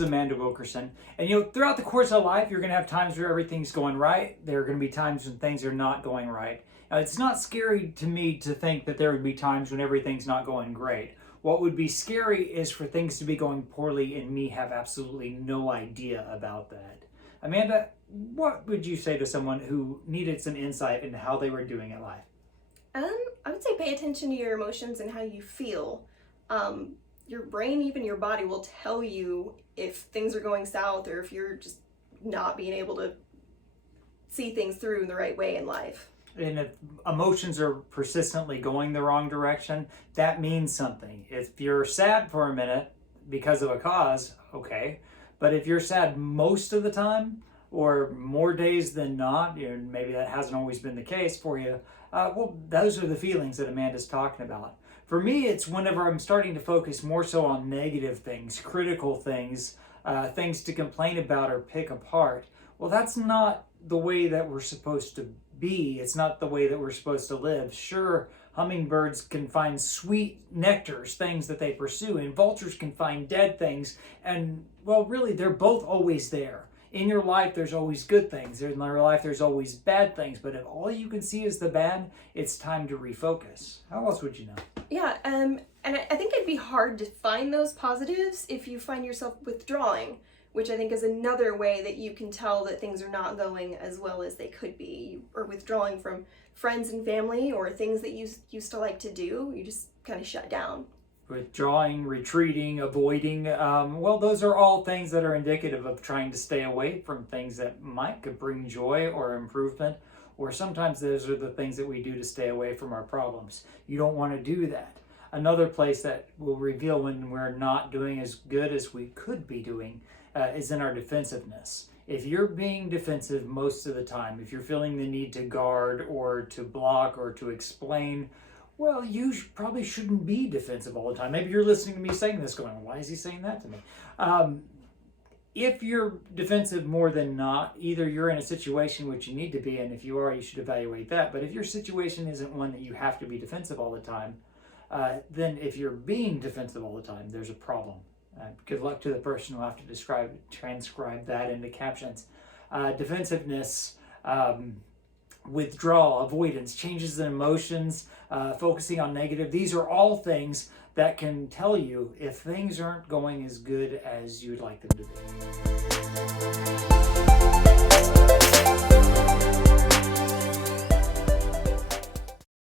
is Amanda Wilkerson. And throughout the course of life, you're going to have times where everything's going right. There are going to be times when things are not going right. It's not scary to me to think that there would be times when everything's not going great. What would be scary is for things to be going poorly and me have absolutely no idea about that. Amanda, what would you say to someone who needed some insight into how they were doing in life? I would say pay attention to your emotions and how you feel. Your brain, even your body, will tell you if things are going south or if you're just not being able to see things through in the right way in life. And if emotions are persistently going the wrong direction, that means something. If you're sad for a minute because of a cause, okay. But if you're sad most of the time, or more days than not, maybe that hasn't always been the case for you, well, those are the feelings that Amanda's talking about. For me, it's whenever I'm starting to focus more so on negative things, critical things, things to complain about or pick apart. Well, that's not the way that we're supposed to be. It's not the way that we're supposed to live. Sure, hummingbirds can find sweet nectars, things that they pursue, and vultures can find dead things. And, well, really, they're both always there. In your life, there's always good things. In your life, there's always bad things. But if all you can see is the bad, it's time to refocus. How else would you know? Yeah, and I think it'd be hard to find those positives if you find yourself withdrawing, which I think is another way that you can tell that things are not going as well as they could be, or withdrawing from friends and family or things that you used to like to do. You just kind of shut down. Withdrawing, retreating, avoiding, well, those are all things that are indicative of trying to stay away from things that could bring joy or improvement, or sometimes those are the things that we do to stay away from our problems. You don't want to do that. Another place that will reveal when we're not doing as good as we could be doing is in our defensiveness. If you're being defensive most of the time, if you're feeling the need to guard or to block or to explain, well, you probably shouldn't be defensive all the time. Maybe you're listening to me saying this going, why is he saying that to me? If you're defensive more than not, either you're in a situation which you need to be in. If you are, you should evaluate that. But if your situation isn't one that you have to be defensive all the time, then if you're being defensive all the time, there's a problem. Good luck to the person who will have to transcribe that into captions. Defensiveness, withdrawal, avoidance, changes in emotions, focusing on negative. These are all things that can tell you if things aren't going as good as you'd like them to be.